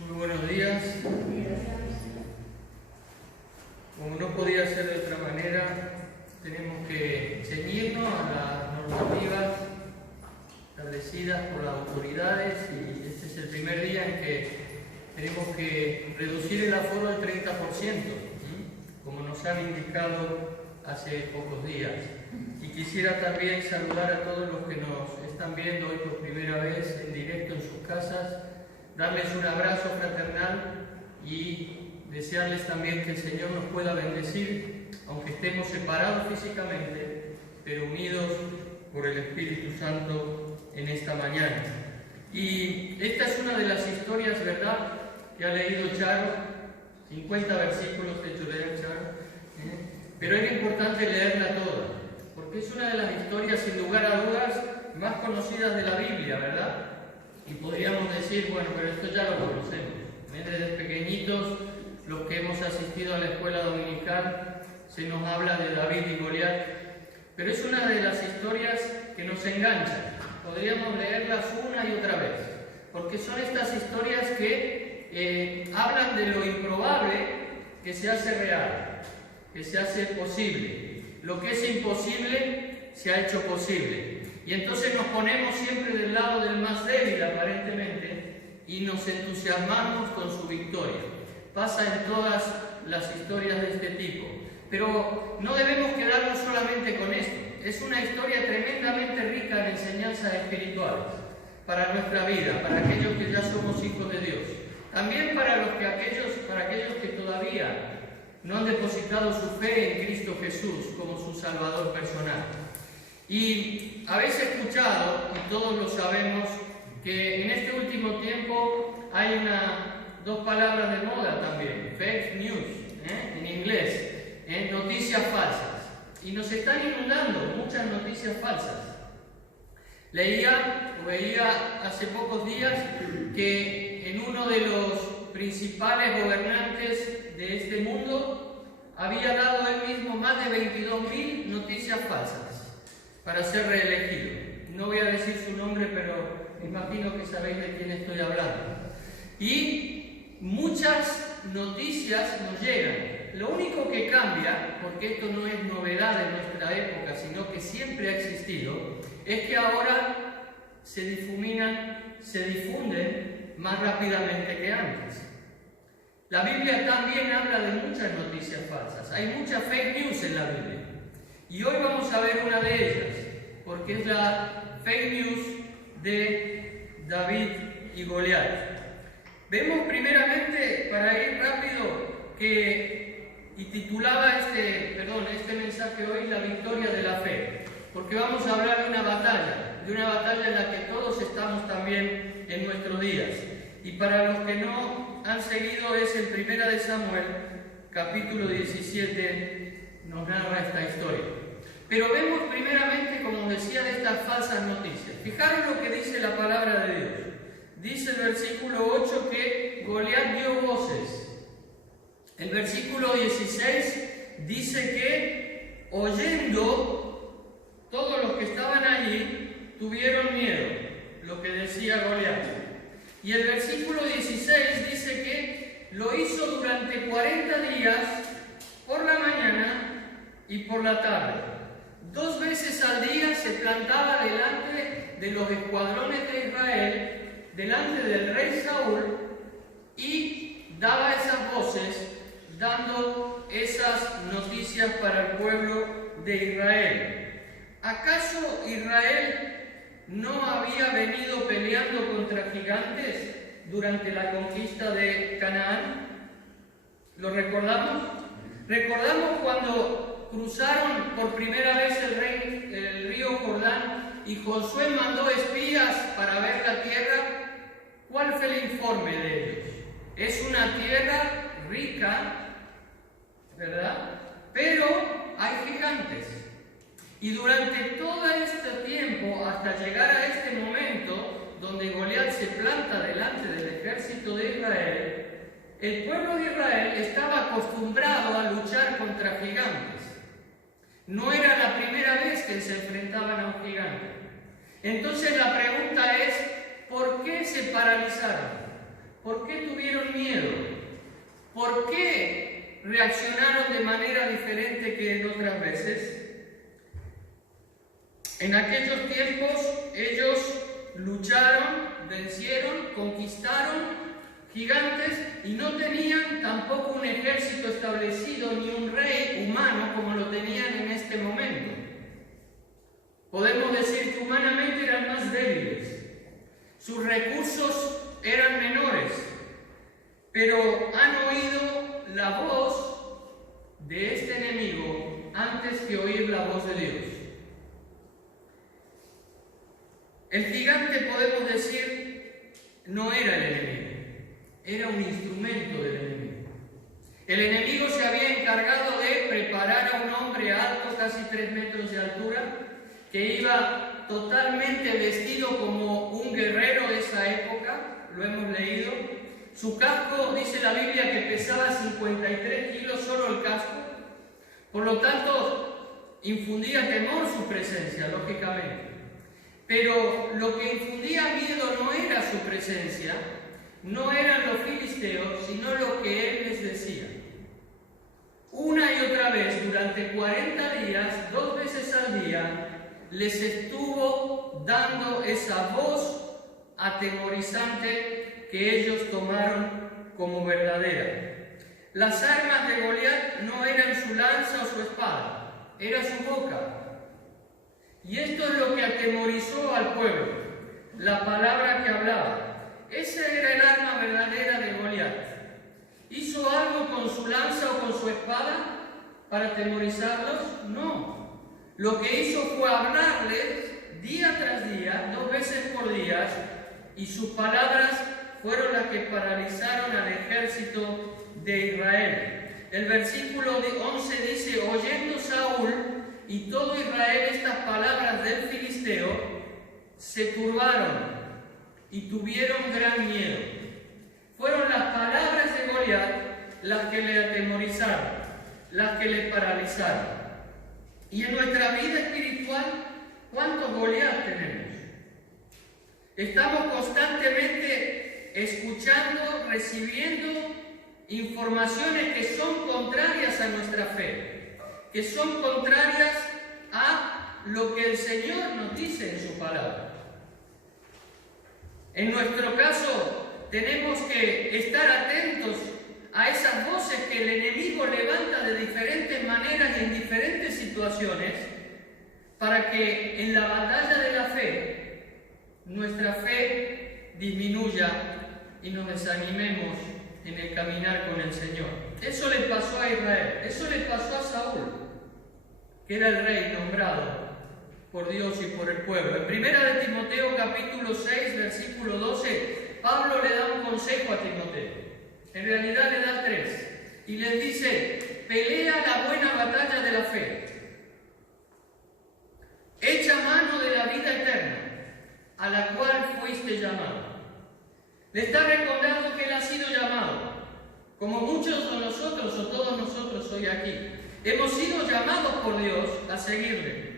Muy buenos días. Como no podía ser de otra manera, tenemos que ceñirnos a las normativas establecidas por las autoridades y este es el primer día en que tenemos que reducir el aforo al 30%, como nos han indicado hace pocos días. Y quisiera también saludar a todos los que nos están viendo hoy por primera vez en directo en sus casas, darles un abrazo fraternal y desearles también que el Señor nos pueda bendecir, aunque estemos separados físicamente, pero unidos por el Espíritu Santo en esta mañana. Y esta es una de las historias, ¿verdad?, que ha leído Charo, 50 versículos de hecho leer Charo, pero era importante leerla toda, porque es una de las historias, sin lugar a dudas, más conocidas de la Biblia, ¿verdad? Y podríamos decir, bueno, pero esto ya lo conocemos. Desde pequeñitos, los que hemos asistido a la escuela dominical, se nos habla de David y Goliat. Pero es una de las historias que nos enganchan. Podríamos leerlas una y otra vez, porque son estas historias que hablan de lo improbable que se hace real, que se hace posible. Lo que es imposible se ha hecho posible. Y entonces nos ponemos siempre del lado del más débil, aparentemente, y nos entusiasmamos con su victoria. Pasa en todas las historias de este tipo. Pero no debemos quedarnos solamente con esto. Es una historia tremendamente rica en enseñanzas espirituales para nuestra vida, para aquellos que ya somos hijos de Dios. También para aquellos que todavía no han depositado su fe en Cristo Jesús como su Salvador personal. Y habéis escuchado, y todos lo sabemos, que en este último tiempo hay dos palabras de moda también, fake news, en inglés, noticias falsas. Y nos están inundando muchas noticias falsas. Veía hace pocos días que en uno de los principales gobernantes de este mundo había dado él mismo más de 22.000 noticias falsas para ser reelegido. No voy a decir su nombre, pero imagino que sabéis de quién estoy hablando. Y muchas noticias nos llegan. Lo único que cambia, porque esto no es novedad en nuestra época, sino que siempre ha existido, es que ahora se difunden más rápidamente que antes. La Biblia también habla de muchas noticias falsas. Hay muchas fake news en la Biblia. Y hoy vamos a ver una de ellas, porque es la fake news de David y Goliat. Vemos primeramente, para ir rápido, y titulaba este mensaje hoy, la victoria de la fe, porque vamos a hablar de una batalla en la que todos estamos también en nuestros días. Y para los que no han seguido, es en 1 de Samuel, capítulo 17, nos narra esta historia. Pero vemos primeramente, como decía, de estas falsas noticias. Fijaros lo que dice la palabra de Dios. Dice el versículo 8 que Goliat dio voces. El versículo 16 dice que, oyendo, todos los que estaban allí tuvieron miedo, lo que decía Goliat. Y el versículo 16 dice que lo hizo durante 40 días, por la mañana y por la tarde. 2 veces al día se plantaba delante de los escuadrones de Israel, delante del rey Saúl, y daba esas voces, dando esas noticias para el pueblo de Israel. ¿Acaso Israel no había venido peleando contra gigantes durante la conquista de Canaán? ¿Lo recordamos? ¿Recordamos cuando cruzaron por primera vez el río Jordán y Josué mandó espías para ver la tierra? ¿Cuál fue el informe de ellos? Es una tierra rica, ¿verdad? Pero hay gigantes. Y durante todo este tiempo, hasta llegar a este momento, donde Goliat se planta delante del ejército de Israel, el pueblo de Israel estaba acostumbrado a luchar contra gigantes. No era la primera vez que se enfrentaban a un gigante. Entonces la pregunta es, ¿por qué se paralizaron? ¿Por qué tuvieron miedo? ¿Por qué reaccionaron de manera diferente que en otras veces? En aquellos tiempos ellos lucharon, vencieron, conquistaron gigantes y no tenían tampoco un ejército establecido ni un rey humano como lo tenían en este momento. Podemos decir que humanamente eran más débiles, sus recursos eran menores, pero han oído la voz de este enemigo antes que oír la voz de Dios. El gigante, podemos decir, no era el enemigo, era un instrumento del enemigo. El enemigo se había encargado de preparar a un hombre alto, casi 3 metros de altura, que iba totalmente vestido como un guerrero de esa época, lo hemos leído. Su casco, dice la Biblia, que pesaba 53 kilos solo el casco. Por lo tanto, infundía temor su presencia, lógicamente. Pero lo que infundía miedo no era su presencia, no eran los filisteos, sino lo que él les decía. Una y otra vez, durante 40 días, 2 veces al día, les estuvo dando esa voz atemorizante que ellos tomaron como verdadera. Las armas de Goliat no eran su lanza o su espada, era su boca. Y esto es lo que atemorizó al pueblo, la palabra que hablaba. Esa era el arma verdadera de Goliat. ¿Hizo algo con su lanza o con su espada para atemorizarlos? No. Lo que hizo fue hablarles día tras día, 2 veces por día, y sus palabras fueron las que paralizaron al ejército de Israel. El versículo 11 dice: oyendo Saúl y todo Israel estas palabras del filisteo, se turbaron y tuvieron gran miedo. Fueron las palabras de Goliat las que le atemorizaron, las que le paralizaron. Y en nuestra vida espiritual, ¿cuántos Goliat tenemos? Estamos constantemente escuchando, recibiendo informaciones que son contrarias a nuestra fe, que son contrarias a lo que el Señor nos dice en su palabra. En nuestro caso, tenemos que estar atentos a esas voces que el enemigo levanta de diferentes maneras y en diferentes situaciones, para que en la batalla de la fe, nuestra fe disminuya y nos desanimemos en el caminar con el Señor. Eso le pasó a Israel, eso le pasó a Saúl, que era el rey nombrado por Dios y por el pueblo. En 1 de Timoteo capítulo 6, versículo 12, Pablo le da un consejo a Timoteo. En realidad le da 3. Y les dice: pelea la buena batalla de la fe. Echa mano de la vida eterna, a la cual fuiste llamado. Le está recordando que él ha sido llamado, como muchos de nosotros o todos nosotros hoy aquí. Hemos sido llamados por Dios a seguirle,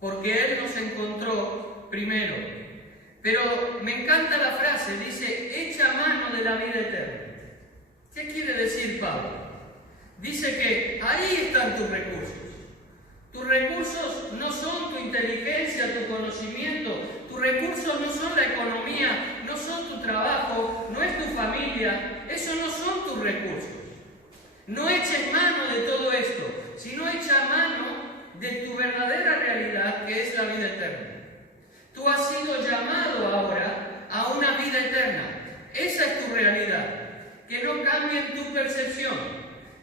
porque Él nos encontró primero. Pero me encanta la frase, dice: echa mano de la vida eterna. ¿Qué quiere decir Pablo? Dice que ahí están tus recursos. Tus recursos no son tu inteligencia, tu conocimiento. Tus recursos no son la economía, no son tu trabajo, no es tu familia. Esos no son tus recursos. No eches mano de todo esto, sino echa mano de tu verdadera realidad, que es la vida eterna. Tú has sido llamado ahora a una vida eterna. Esa es tu realidad. Que no cambien tu percepción,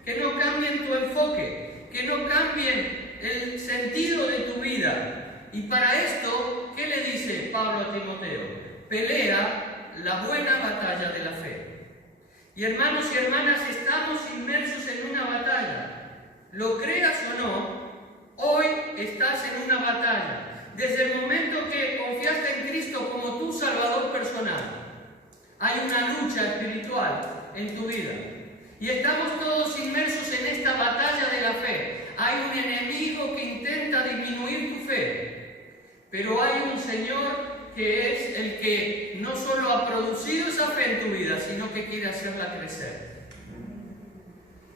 que no cambien tu enfoque, que no cambien el sentido de tu vida. Y para esto, ¿qué le dice Pablo a Timoteo? Pelea la buena batalla de la fe. Y hermanos y hermanas, estamos inmersos en una batalla. Lo creas o no, hoy estás en una batalla. Desde el momento que confiaste en Cristo como tu Salvador personal, hay una lucha espiritual en tu vida. Y estamos todos inmersos en esta batalla de la fe. Hay un enemigo que intenta disminuir tu fe, pero hay un Señor que es el que no solo ha producido esa fe en tu vida, sino que quiere hacerla crecer.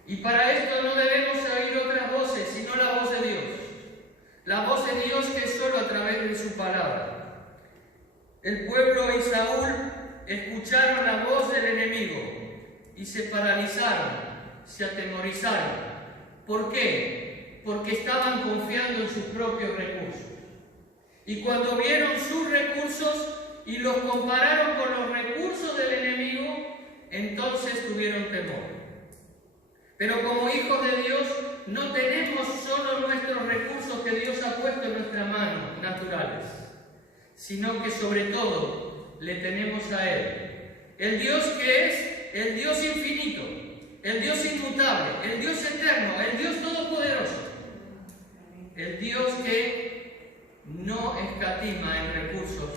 Y para esto no debemos oír otras voces, sino la voz de Dios. La voz de Dios que es solo a través de su palabra. El pueblo y Saúl escucharon la voz del enemigo y se paralizaron, se atemorizaron. ¿Por qué? Porque estaban confiando en sus propios recursos. Y cuando vieron sus recursos y los compararon con los recursos del enemigo, entonces tuvieron temor. Pero como hijos de Dios, no tenemos solo nuestros recursos que Dios ha puesto en nuestra mano, naturales, sino que sobre todo le tenemos a Él. El Dios que es el Dios infinito, el Dios inmutable, el Dios eterno, el Dios todopoderoso. El Dios que no escatima en recursos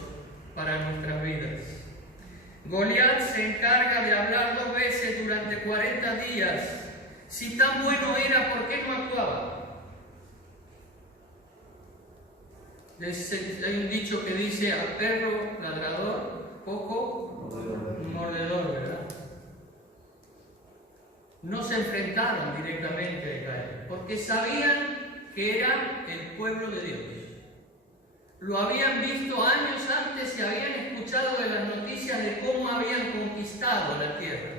para nuestras vidas. Goliat se encarga de hablar 2 veces durante 40 días. Si tan bueno era, ¿por qué no actuaba? Hay un dicho que dice: a perro ladrador, poco mordedor, ¿verdad? No se enfrentaron directamente a Israel, porque sabían que era el pueblo de Dios. Lo habían visto años antes y habían escuchado de las noticias de cómo habían conquistado la tierra,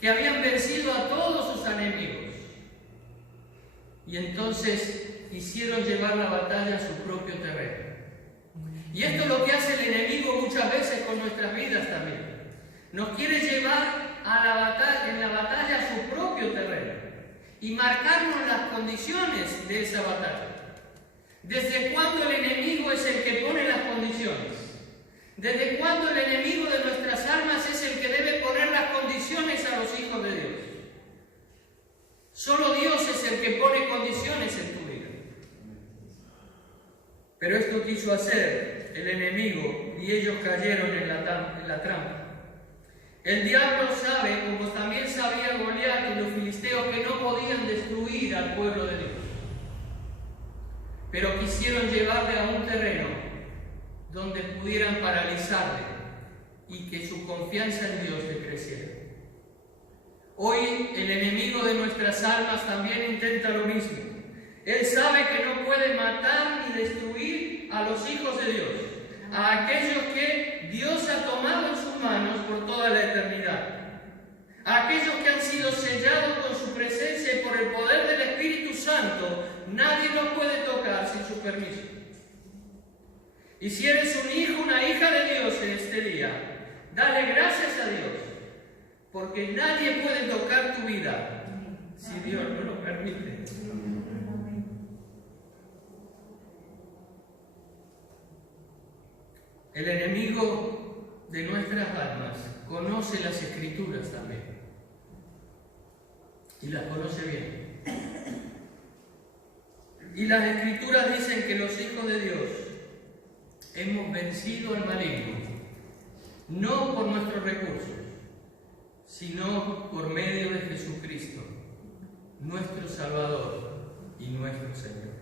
que habían vencido a todos sus enemigos. Y entonces quisieron llevar la batalla a su propio terreno. Y esto es lo que hace el enemigo muchas veces con nuestras vidas también. Nos quiere llevar en la batalla a su propio terreno y marcarnos las condiciones de esa batalla. ¿Desde cuándo el enemigo es el que pone las condiciones? ¿Desde cuándo el enemigo de nuestras almas es el que debe poner las condiciones a los hijos de Dios? Solo Dios es el que pone condiciones en tu vida. Pero esto quiso hacer el enemigo y ellos cayeron en la trampa. El diablo sabe, como también sabía Goliat y los filisteos, que no podían destruir al pueblo de Dios. Pero quisieron llevarle a un terreno donde pudieran paralizarle y que su confianza en Dios decreciera. Hoy el enemigo de nuestras almas también intenta lo mismo. Él sabe que no puede matar ni destruir a los hijos de Dios, a aquellos que Dios ha tomado en sus manos por toda la eternidad, a aquellos que han sido sellados con su presencia y por el poder del Espíritu Santo. Nadie los puede tocar sin su permiso. Y si eres un hijo, una hija de Dios en este día, dale gracias a Dios, porque nadie puede tocar tu vida si Dios no lo permite. El enemigo de nuestras almas conoce las Escrituras también, y las conoce bien. Y las Escrituras dicen que los hijos de Dios hemos vencido al maligno, no por nuestros recursos, sino por medio de Jesucristo, nuestro Salvador y nuestro Señor.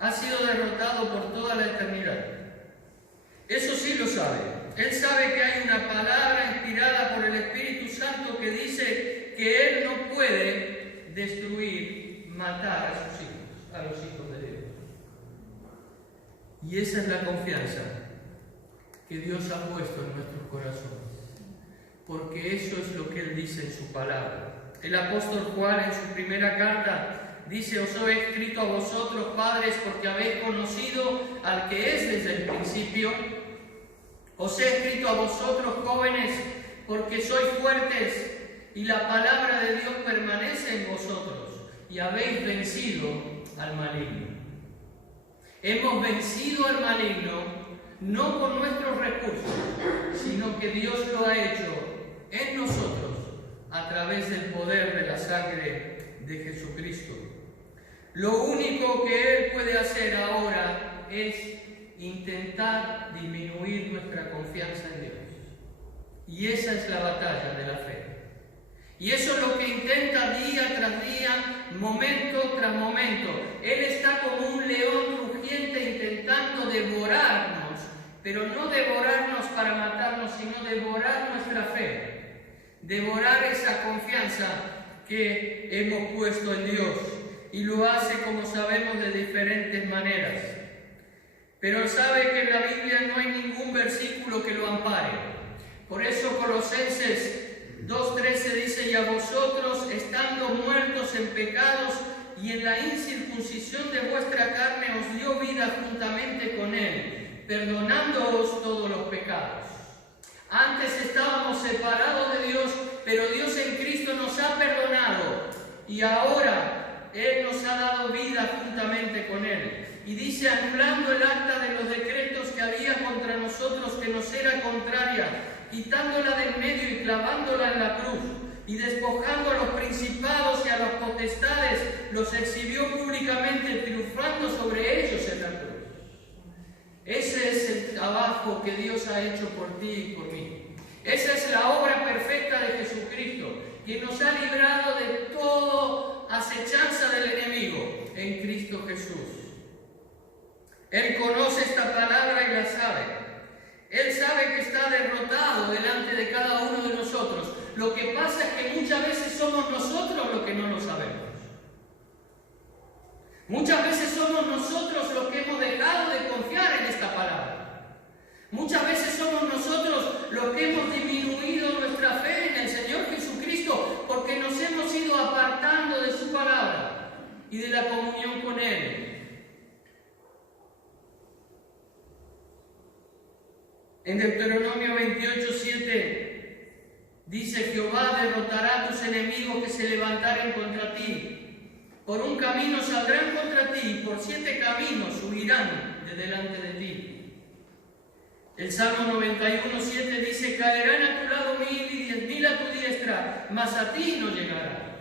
Ha sido derrotado por toda la eternidad. Eso sí lo sabe. Él sabe que hay una palabra inspirada por el Espíritu Santo que dice que Él no puede destruir, matar a sus hijos, a los hijos de Dios. Y esa es la confianza que Dios ha puesto en nuestros corazones, porque eso es lo que Él dice en su palabra. El apóstol Juan en su primera carta dice: os he escrito a vosotros, padres, porque habéis conocido al que es desde el principio. Os he escrito a vosotros, jóvenes, porque sois fuertes y la palabra de Dios permanece en vosotros y habéis vencido al maligno. Hemos vencido al maligno no con nuestros recursos, sino que Dios lo ha hecho en nosotros a través del poder de la sangre de Jesucristo. Lo único que Él puede hacer ahora es intentar disminuir nuestra confianza en Dios. Y esa es la batalla de la fe. Y eso es lo que intenta día tras día, momento tras momento. Él está como un león rugiente intentando devorarnos pero no devorarnos para matarnos, sino devorar nuestra fe, devorar esa confianza que hemos puesto en Dios, y lo hace, como sabemos, de diferentes maneras. Pero sabe que en la Biblia no hay ningún versículo que lo ampare. Por eso Colosenses 2:13 dice: y a vosotros, estando muertos en pecados y en la incircuncisión de vuestra carne, os dio vida juntamente con Él, perdonándoos todos los pecados. Antes estábamos separados de Dios, pero Dios en Cristo nos ha perdonado, y ahora Él nos ha dado vida juntamente con Él. Y dice: anulando el acta de los decretos que había contra nosotros, que nos era contraria, quitándola del medio y clavándola en la cruz, y despojando a los principados y a las potestades, los exhibió públicamente, triunfando sobre ellos en la cruz. Ese es el trabajo que Dios ha hecho por ti y por mí. Esa es la obra perfecta de Jesucristo, quien nos ha librado de toda acechanza del enemigo en Cristo Jesús. Él conoce esta palabra y la sabe. Él sabe que está derrotado delante de cada uno de nosotros. Lo que pasa es que muchas veces somos nosotros los que no lo sabemos. Muchas veces somos nosotros los que hemos dejado de confiar en esta palabra. Muchas veces somos nosotros los que hemos disminuido nuestra fe en el Señor Jesucristo, porque nos hemos ido apartando de su palabra y de la comunión con Él. En Deuteronomio 28:7 dice: Jehová derrotará a tus enemigos que se levantaren contra ti. Por un camino saldrán contra ti, y por 7 caminos huirán de delante de ti. El Salmo 91:7 dice: caerán a tu lado 1000 y 10.000 a tu diestra, mas a ti no llegará.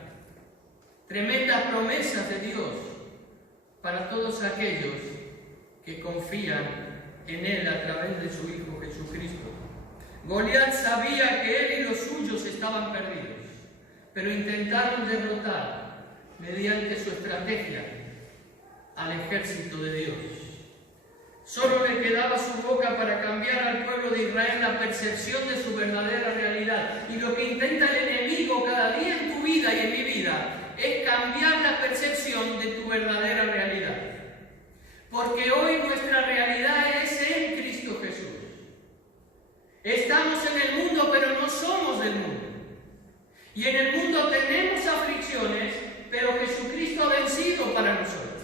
Tremendas promesas de Dios para todos aquellos que confían en Él a través de su Hijo Jesucristo. Goliat sabía que él y los suyos estaban perdidos, pero intentaron derrotar mediante su estrategia al ejército de Dios. Solo le quedaba su boca para cambiar al pueblo de Israel la percepción de su verdadera realidad. Y lo que intenta el enemigo cada día en tu vida y en mi vida es cambiar la percepción de tu verdadera realidad. Porque hoy nuestra realidad es en Cristo Jesús. Estamos en el mundo, pero no somos del mundo. Y en el mundo tenemos aflicciones, pero Jesucristo ha vencido para nosotros.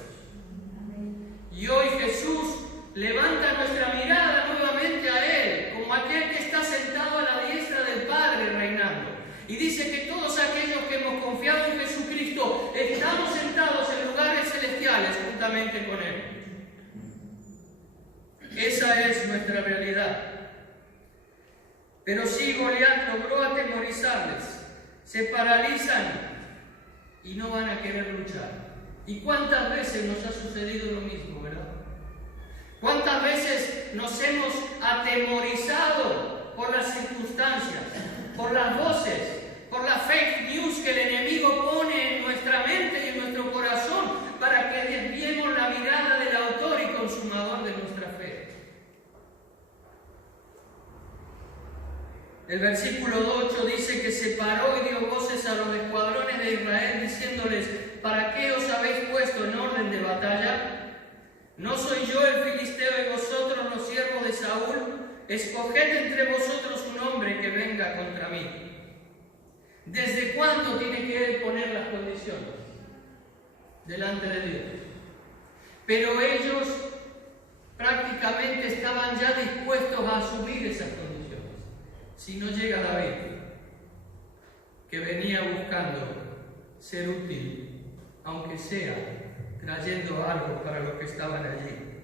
Y hoy Jesús levanta nuestra mirada nuevamente a Él, como aquel que está sentado a la diestra del Padre reinando. Y dice que todos aquellos que hemos confiado en Jesucristo estamos sentados en lugares celestiales juntamente con Él. Esa es nuestra realidad. Pero si Goliat logró atemorizarles, se paralizan y no van a querer luchar. ¿Y cuántas veces nos ha sucedido lo mismo, verdad? ¿Cuántas veces nos hemos atemorizado por las circunstancias, por las voces, por la fake news que el enemigo pone en nuestra mente y en nuestro corazón para que desviemos la mirada del autor y consumador de nuestra fe? El versículo 8 dice que se paró y dio voces a los escuadrones de Israel diciéndoles: ¿para qué os habéis puesto en orden de batalla? ¿No soy yo el filisteo y vosotros los siervos de Saúl? Escoged entre vosotros un hombre que venga contra mí. ¿Desde cuándo tiene que él poner las condiciones? Delante de Dios. Pero ellos prácticamente estaban ya dispuestos a asumir esas condiciones. Si no llega David, que venía buscando ser útil, aunque sea trayendo algo para los que estaban allí.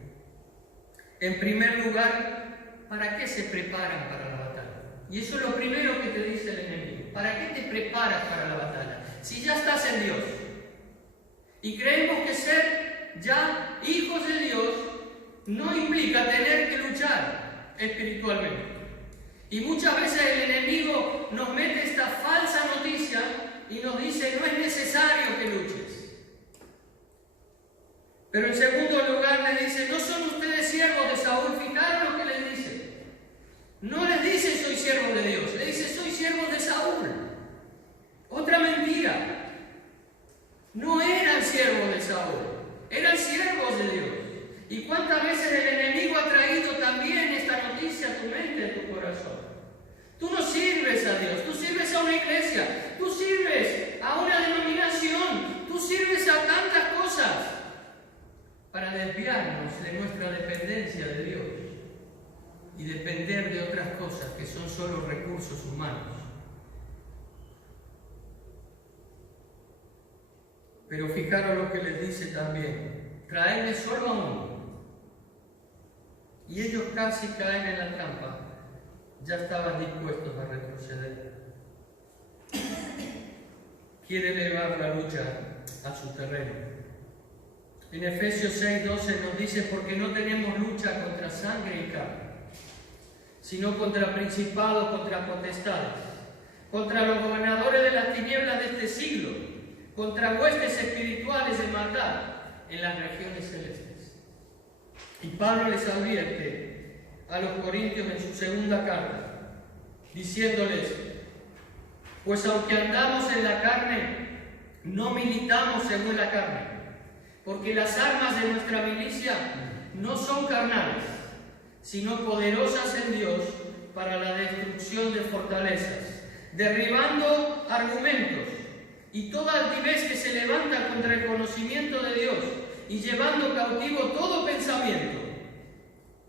En primer lugar, ¿para qué se preparan para la batalla? Y eso es lo primero que te dice el enemigo. ¿Para qué te preparas para la batalla? Si ya estás en Dios. Y creemos que ser ya hijos de Dios no implica tener que luchar espiritualmente. Y muchas veces el enemigo nos mete esta falsa noticia y nos dice: no es necesario que luches. Pero en segundo lugar le dice: ¿no son ustedes siervos de Saúl? Fijaros lo que les dice. siervos de Dios. Le dice, soy siervo de Saúl. Otra mentira. No eran siervos de Saúl, eran siervos de Dios. ¿Y cuántas veces el enemigo ha traído también esta noticia a tu mente, a tu corazón? Tú no sirves a Dios, tú sirves a una iglesia, tú sirves a una denominación, tú sirves a tantas cosas para desviarnos de nuestra dependencia de Dios y depender de otras cosas que son solo recursos humanos. Pero fijaros lo que les dice también, traedme solo a uno. Y ellos casi caen en la trampa, ya estaban dispuestos a retroceder. Quiere elevar la lucha a su terreno. En Efesios 6:12 nos dice, porque no tenemos lucha contra sangre y carne, sino contra principados, contra potestades, contra los gobernadores de las tinieblas de este siglo, contra huestes espirituales de maldad en las regiones celestes. Y Pablo les advierte a los corintios en su segunda carta, diciéndoles, pues aunque andamos en la carne, no militamos según la carne, porque las armas de nuestra milicia no son carnales, sino poderosas en Dios para la destrucción de fortalezas, derribando argumentos y toda altivez que se levanta contra el conocimiento de Dios, y llevando cautivo todo pensamiento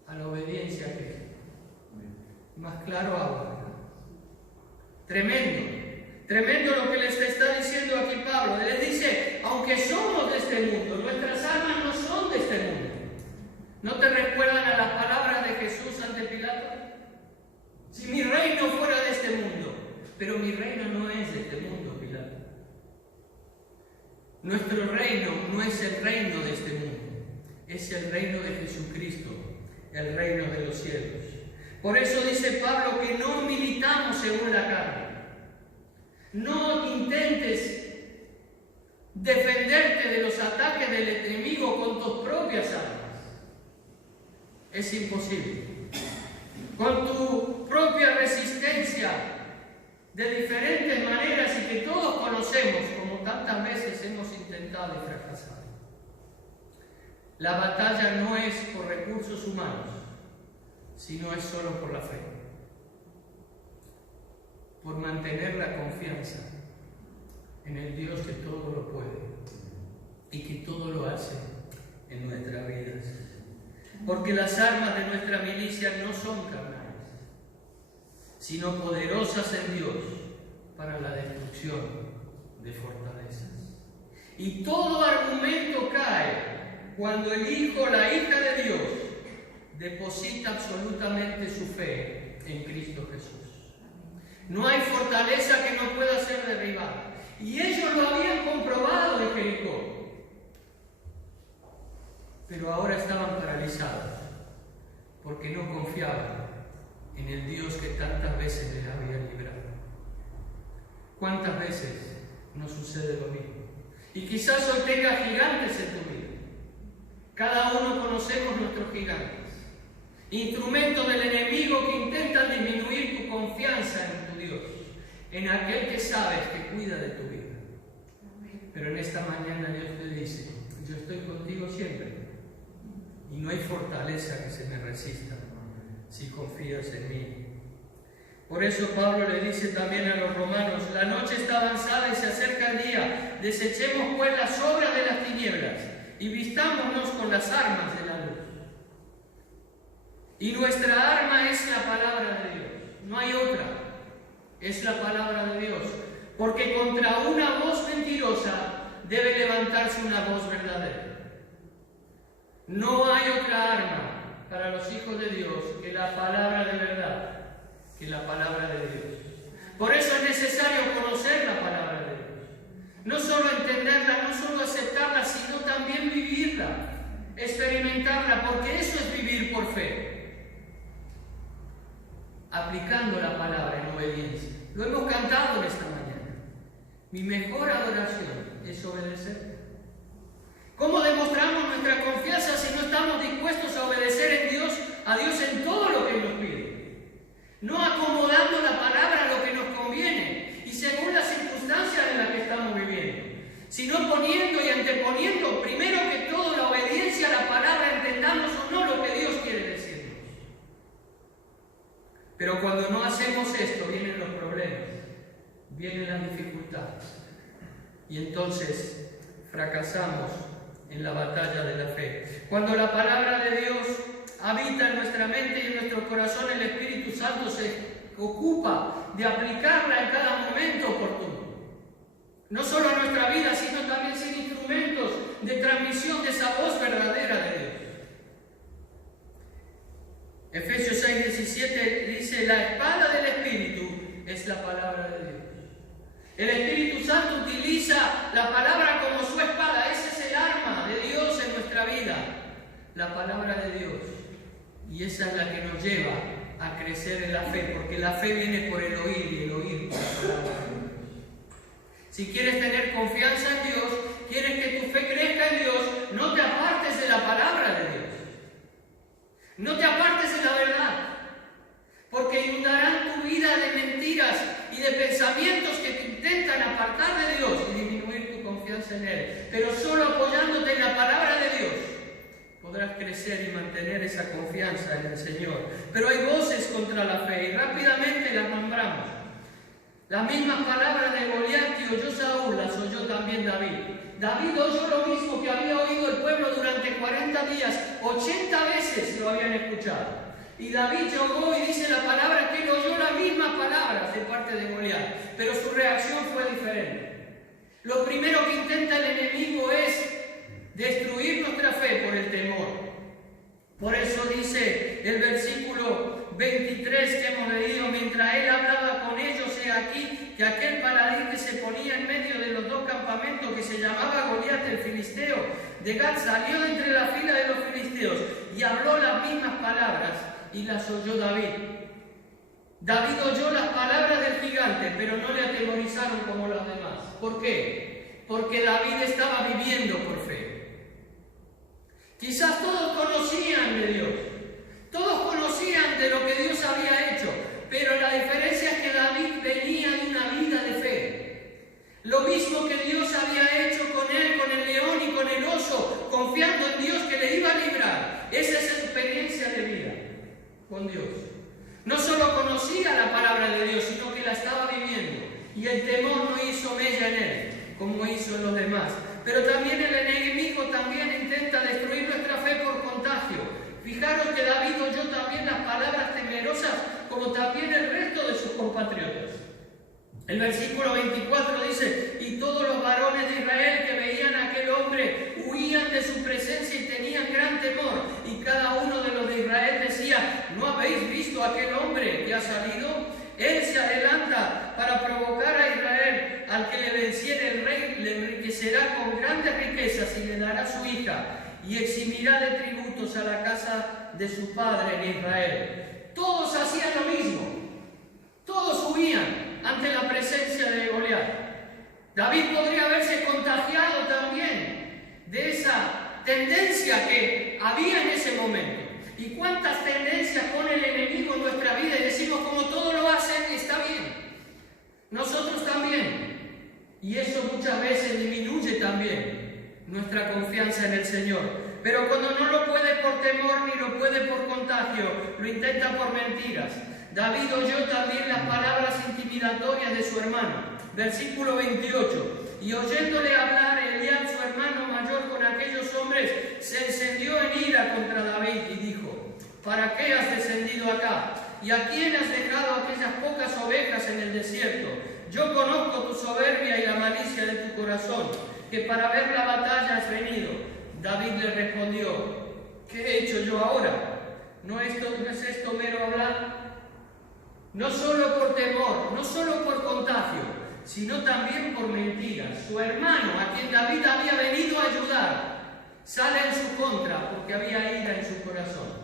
a la obediencia a Cristo. Más claro ahora. Tremendo lo que les está diciendo aquí Pablo. Les dice, aunque somos de este mundo, nuestras armas no son de este mundo. ¿No te recuerdan a las palabras de Jesús ante Pilato? Si mi reino fuera de este mundo, pero mi reino no es de este mundo, Pilato. Nuestro reino no es el reino de este mundo, es el reino de Jesucristo, el reino de los cielos. Por eso dice Pablo que no militamos según la carne. No intentes defenderte de los ataques del enemigo con tus propias armas. Es imposible. Con tu propia resistencia de diferentes maneras y que todos conocemos, como tantas veces hemos intentado y fracasado. La batalla no es por recursos humanos, sino es solo por la fe. Por mantener la confianza en el Dios que todo lo puede y que todo lo hace en nuestras vidas. Porque las armas de nuestra milicia no son carnales, sino poderosas en Dios para la destrucción de fortalezas. Y todo argumento cae cuando el Hijo o la hija de Dios deposita absolutamente su fe en Cristo Jesús. No hay fortaleza que no pueda ser derribada. Y ellos lo habían comprobado en Jericó. Pero ahora estaban paralizados porque no confiaban en el Dios que tantas veces les había librado. ¿Cuántas veces nos sucede lo mismo? Y quizás hoy tengas gigantes en tu vida. Cada uno conocemos nuestros gigantes. Instrumentos del enemigo que intentan disminuir tu confianza en tu Dios, en aquel que sabes que cuida de tu vida. Pero en esta mañana Dios te dice, yo estoy contigo siempre y no hay fortaleza que se me resista si confías en mí. Por eso Pablo le dice también a los romanos, la noche está avanzada y se acerca el día, desechemos pues las obras de las tinieblas y vistámonos con las armas de la luz. Y nuestra arma es la palabra de Dios, no hay otra, es la palabra de Dios, porque contra una voz mentirosa debe levantarse una voz verdadera. No hay otra arma para los hijos de Dios que la palabra de verdad, que la palabra de Dios. Por eso es necesario conocer la palabra de Dios, no solo entenderla, no solo aceptarla, sino también vivirla, experimentarla, porque eso es vivir por fe. Aplicando la palabra en obediencia. Lo hemos cantado en esta mañana. Mi mejor adoración es obedecer. ¿Cómo demostramos nuestra confianza si no estamos dispuestos a obedecer a Dios en todo lo que nos pide? No acomodando Pero cuando no hacemos esto, vienen los problemas, vienen las dificultades. Y entonces fracasamos en la batalla de la fe. Cuando la palabra de Dios habita en nuestra mente y en nuestro corazón, el Espíritu Santo se ocupa de aplicarla en cada momento oportuno. No solo a nuestra vida, sino también ser instrumentos de transmisión de esa voz verdadera de Dios. Efesios 6:17 dice: la espada del Espíritu es la palabra de Dios. El Espíritu Santo utiliza la palabra como su espada. Ese es el arma de Dios en nuestra vida, la palabra de Dios. Y esa es la que nos lleva a crecer en la fe, porque la fe viene por el oír y el oír por la palabra de Dios. Si quieres tener confianza en Dios, quieres que tu fe crezca en Dios, no te apartes de la palabra de Dios. No te apartes de la verdad, porque inundarán tu vida de mentiras y de pensamientos que te intentan apartar de Dios y disminuir tu confianza en Él. Pero solo apoyándote en la palabra de Dios podrás crecer y mantener esa confianza en el Señor. Pero hay voces contra la fe y rápidamente las nombramos. Las mismas palabras de Goliat que oyó Saúl las oyó también David. David oyó lo mismo que había oído el pueblo durante 40 días, 80 veces lo habían escuchado. Y David llegó y dice la palabra que él oyó las mismas palabras de parte de Goliat, pero su reacción fue diferente. Lo primero que intenta el enemigo es destruir nuestra fe por el temor. Por eso dice el versículo 23 que hemos leído: mientras él hablaba con ellos, he aquí que aquel paladín que se ponía en medio de los dos campamentos, que se llamaba Goliat el filisteo de Gat, salió de entre la fila de los filisteos y habló las mismas palabras, y las oyó David. David oyó las palabras del gigante, pero no le atemorizaron como los demás. ¿Por qué? Porque David estaba viviendo por fe. Quizás todos conocían de Dios, todos conocían de lo que Dios había hecho, pero la diferencia es que David venía de una vida de fe. Lo mismo que Dios había hecho con él, con el león y con el oso, confiando en Dios que le iba a librar. Esa es su experiencia de vida con Dios. No solo conocía la palabra de Dios, sino que la estaba viviendo. Y el temor no hizo mella en él, como hizo en los demás. Pero también el enemigo también intenta destruir nuestra fe por contagio. Fijaros que David oyó también las palabras temerosas, como también el resto de sus compatriotas. El versículo 24 dice: y todos los varones de Israel que veían a aquel hombre huían de su presencia y tenían gran temor. Y cada uno de los de Israel decía: ¿no habéis visto a aquel hombre que ha salido? Él se adelanta para provocar a Israel. Al que le venciere el rey le enriquecerá con grandes riquezas y le dará su hija, y eximirá de tributos a la casa de su padre en Israel. Todos hacían lo mismo, todos huían ante la presencia de Goliat. David podría haberse contagiado también de esa tendencia que había en ese momento. ¿Y cuántas tendencias pone el enemigo en nuestra vida? Y decimos, como todos lo hacen, está bien. Nosotros también. Y eso muchas veces disminuye también nuestra confianza en el Señor. Pero cuando no lo puede por temor ni lo puede por contagio, lo intenta por mentiras. David oyó también las palabras intimidatorias de su hermano. Versículo 28. Y oyéndole hablar, Eliab, su hermano mayor, con aquellos hombres, se encendió en ira contra David y dijo: ¿para qué has descendido acá? ¿Y a quién has dejado aquellas pocas ovejas en el desierto? Yo conozco tu soberbia y la malicia de tu corazón, que para ver la batalla has venido. David le respondió: ¿qué he hecho yo ahora? ¿No es esto mero hablar? No solo por temor, no solo por contagio, sino también por mentiras. Su hermano, a quien David había venido a ayudar, sale en su contra porque había ira en su corazón.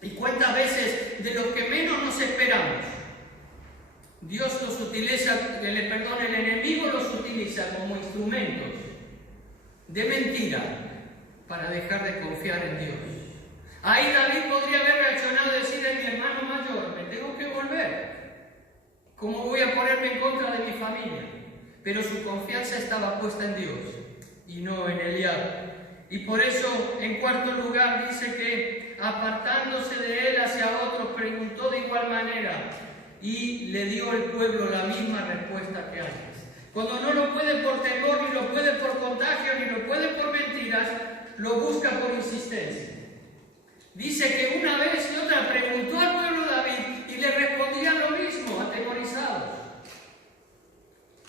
Y cuántas veces de los que menos nos esperamos, Dios los utiliza, el enemigo los utiliza como instrumentos de mentira para dejar de confiar en Dios. Ahí David podría haber reaccionado y decir: a mi hermano mayor, me tengo que volver. ¿Cómo voy a ponerme en contra de mi familia? Pero su confianza estaba puesta en Dios y no en Eliab. Y por eso, en cuarto lugar, dice que apartándose de él hacia otros, preguntó de igual manera y le dio el pueblo la misma respuesta que antes. Cuando no lo puede por temor, ni lo puede por contagio, ni lo puede por mentiras, lo busca por insistencia. Dice que una vez y otra preguntó al pueblo David y le respondían lo mismo, atemorizados.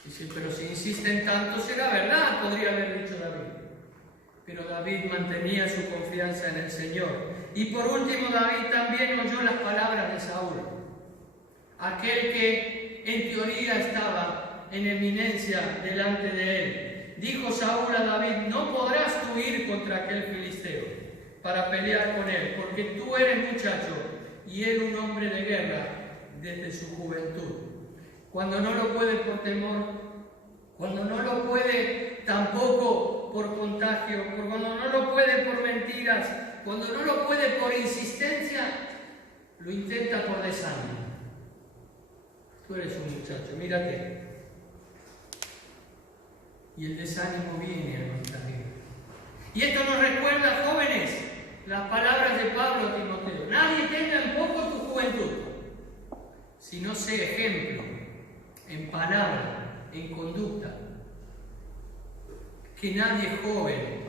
Dice, pero si insisten tanto será verdad, podría haber dicho David. Pero David mantenía su confianza en el Señor. Y por último, David también oyó las palabras de Saúl, aquel que en teoría estaba en eminencia delante de él. Dijo Saúl a David, no podrás tú ir contra aquel filisteo para pelear con él, porque tú eres muchacho y él un hombre de guerra desde su juventud. Cuando no lo puede por temor, cuando no lo puede tampoco por contagio, cuando no lo puede por mentiras, cuando no lo puede por insistencia, lo intenta por desánimo. Tú eres un muchacho, mírate. Y el desánimo viene a nuestra vida. Y esto nos recuerda, jóvenes, las palabras de Pablo a Timoteo. Nadie tenga en poco tu juventud, sino sé ejemplo en palabra, en conducta. Que nadie joven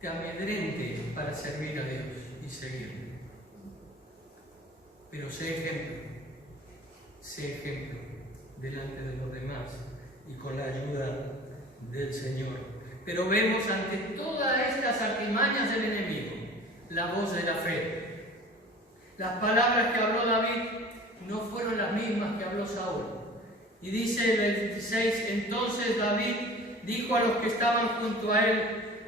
te amedrente para servir a Dios y seguirlo. Pero sé ejemplo delante de los demás y con la ayuda del Señor. Pero vemos ante todas estas artimañas del enemigo la voz de la fe. Las palabras que habló David no fueron las mismas que habló Saúl. Y dice el 26, entonces David dijo a los que estaban junto a él,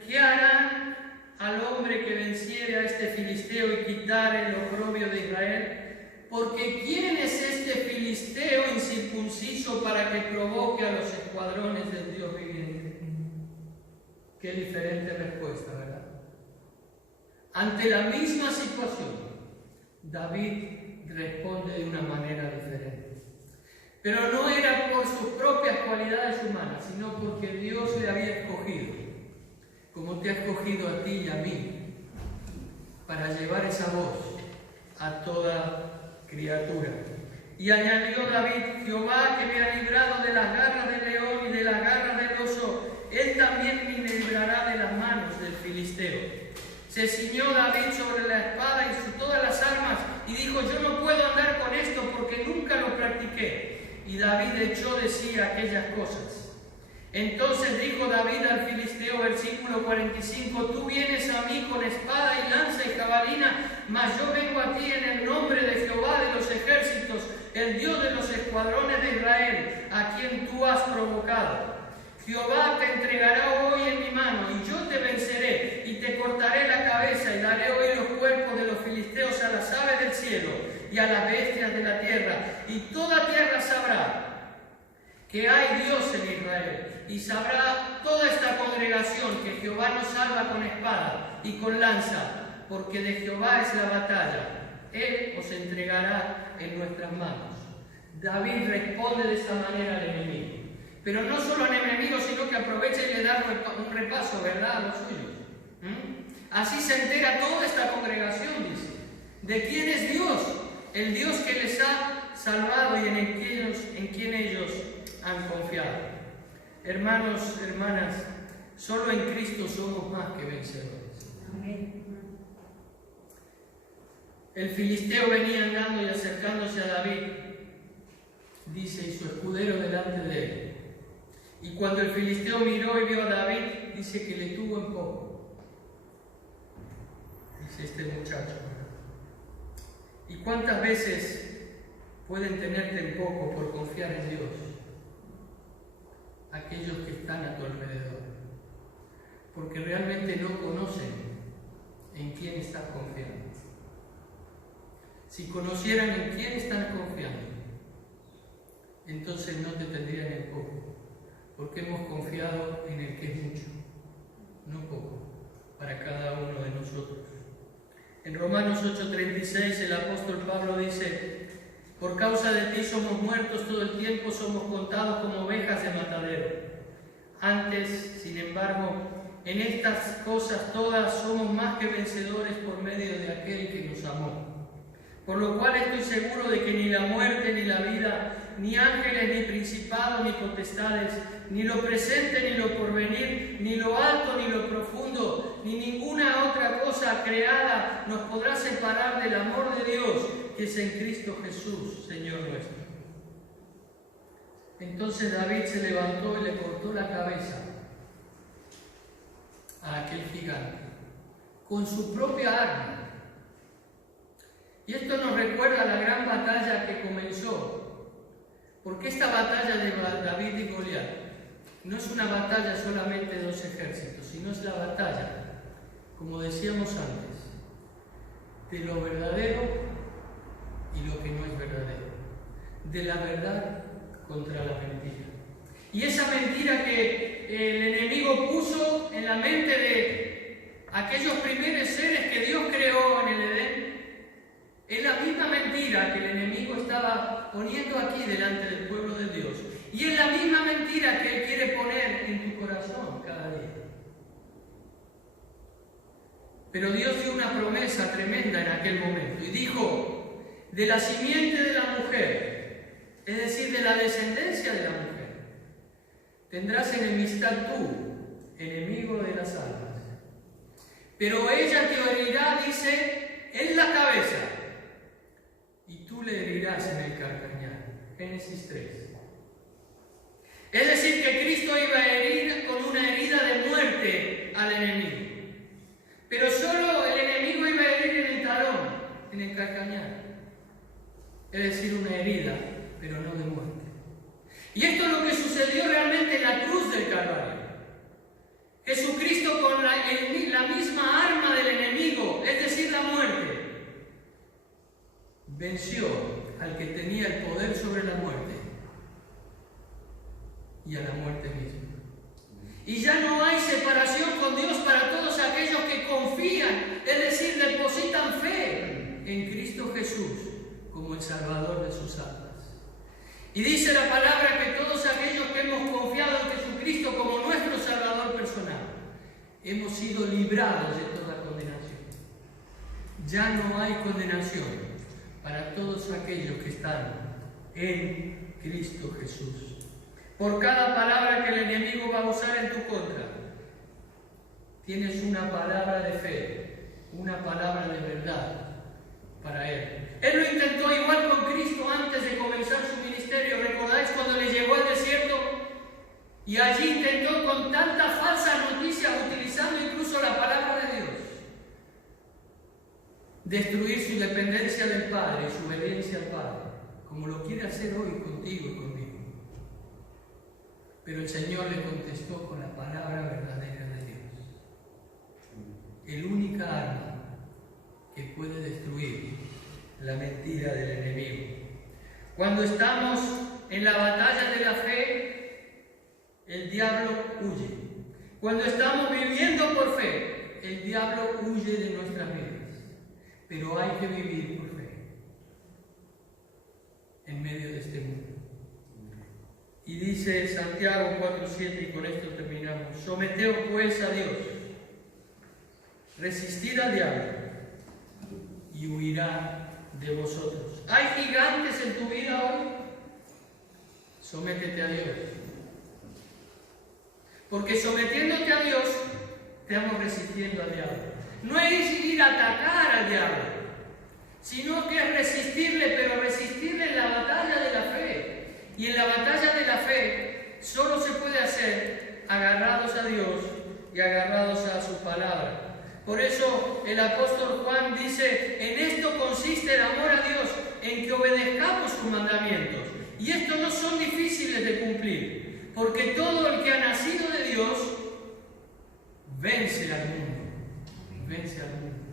¿qué harán al hombre que venciere a este filisteo y quitare el oprobio de Israel? Porque ¿quién es este filisteo incircunciso para que provoque a los escuadrones del Dios viviente? Qué diferente respuesta, ¿verdad? Ante la misma situación, David responde de una manera diferente. Pero no era por sus propias cualidades humanas, sino porque Dios le había escogido, como te ha escogido a ti y a mí, para llevar esa voz a toda criatura. Y añadió David, Jehová que me ha librado de las garras del león y de las garras del oso, él también me librará de las manos del filisteo. Se ciñó David sobre la espada y todas las armas y dijo, yo no puedo andar con esto porque nunca lo practiqué. Y David echó de sí aquellas cosas. Entonces dijo David al filisteo, versículo 45, tú vienes a mí con espada y lanza y jabalina, mas yo vengo a ti en el nombre de Jehová de los ejércitos, el Dios de los escuadrones de Israel, a quien tú has provocado. Jehová te entregará hoy en mi mano, y yo te venceré, y te cortaré la cabeza, y daré hoy los cuerpos de los filisteos a las aves del cielo, y a las bestias de la tierra, y toda tierra sabrá que hay Dios en Israel, y sabrá toda esta congregación que Jehová nos salva con espada y con lanza, porque de Jehová es la batalla, Él os entregará en nuestras manos. David responde de esa manera al enemigo. Pero no solo al enemigo, sino que aprovecha y le da un repaso, ¿verdad?, a los suyos. Así se entera toda esta congregación, dice, de quién es Dios, el Dios que les ha salvado y en quien ellos han confiado. Hermanos, hermanas, solo en Cristo somos más que vencedores. Amén. El filisteo venía andando y acercándose a David, dice, y su escudero delante de él. Y cuando el filisteo miró y vio a David, dice que le tuvo en poco. Dice este muchacho. ¿Y cuántas veces pueden tenerte en poco por confiar en Dios? Aquellos que están a tu alrededor. Porque realmente no conocen en quién estás confiando. Si conocieran en quién están confiando, entonces no te tendrían en poco. Porque hemos confiado en el que es mucho, no poco, para cada uno de nosotros. En Romanos 8:36 el apóstol Pablo dice, por causa de ti somos muertos todo el tiempo, somos contados como ovejas de matadero. Antes, sin embargo, en estas cosas todas somos más que vencedores por medio de aquel que nos amó. Por lo cual estoy seguro de que ni la muerte, ni la vida, ni ángeles, ni principados, ni potestades, ni lo presente, ni lo porvenir, ni lo alto, ni lo profundo, ni ninguna otra cosa creada nos podrá separar del amor de Dios que es en Cristo Jesús, Señor nuestro. Entonces David se levantó y le cortó la cabeza a aquel gigante con su propia arma. Y esto nos recuerda la gran batalla que comenzó, porque esta batalla de David y Goliat no es una batalla solamente de dos ejércitos, sino es la batalla, como decíamos antes, de lo verdadero y lo que no es verdadero, de la verdad contra la mentira. Y esa mentira que el enemigo puso en la mente de aquellos primeros seres que Dios creó en el Edén, es la misma mentira que el enemigo estaba poniendo aquí delante del pueblo de Dios. Y es la misma mentira que Él quiere poner en tu corazón cada día. Pero Dios dio una promesa tremenda en aquel momento y dijo: de la simiente de la mujer, es decir, de la descendencia de la mujer, tendrás enemistad tú, enemigo de las almas. Pero ella te herirá, dice, en la cabeza, y tú le herirás en el calcañar. Génesis 3. Es decir, que Cristo iba a herir con una herida de muerte al enemigo. Pero solo el enemigo iba a herir en el talón, en el calcañar. Es decir, una herida, pero no de muerte. Y esto es lo que sucedió realmente en la cruz del Calvario. Jesucristo, con la misma arma del enemigo, es decir, la muerte, venció al que tenía el poder sobre la muerte y a la muerte misma. Y ya no hay separación con Dios para todos aquellos que confían, es decir, depositan fe en Cristo Jesús como el Salvador de sus almas. Y dice la palabra que todos aquellos que hemos confiado en Jesucristo como nuestro Salvador personal, hemos sido librados de toda condenación. Ya no hay condenación para todos aquellos que están en Cristo Jesús. Por cada palabra que el enemigo va a usar en tu contra, tienes una palabra de fe, una palabra de verdad para él. Él lo intentó igual con Cristo antes de comenzar su ministerio. ¿Recordáis cuando le llegó al desierto? Y allí intentó con tantas falsas noticias, utilizando incluso la palabra de Dios, destruir su dependencia del Padre y su obediencia al Padre, como lo quiere hacer hoy contigo y conmigo. Pero el Señor le contestó con la palabra verdadera de Dios. El única arma que puede destruir la mentira del enemigo. Cuando estamos en la batalla de la fe, el diablo huye. Cuando estamos viviendo por fe, el diablo huye de nuestras vidas. Pero hay que vivir por fe en medio de este mundo. Y dice Santiago 4:7, y con esto terminamos: someteos pues a Dios, resistid al diablo y huirá de vosotros. ¿Hay gigantes en tu vida hoy? Sométete a Dios. Porque sometiéndote a Dios, estamos resistiendo al diablo. No es ir a atacar al diablo, sino que es resistirle, pero resistirle en la batalla de la fe. Y en la batalla de la fe solo se puede hacer agarrados a Dios y agarrados a su palabra. Por eso el apóstol Juan dice: en esto consiste el amor a Dios, en que obedezcamos sus mandamientos. Y estos no son difíciles de cumplir, porque todo el que ha nacido de Dios vence al mundo. Vence al mundo.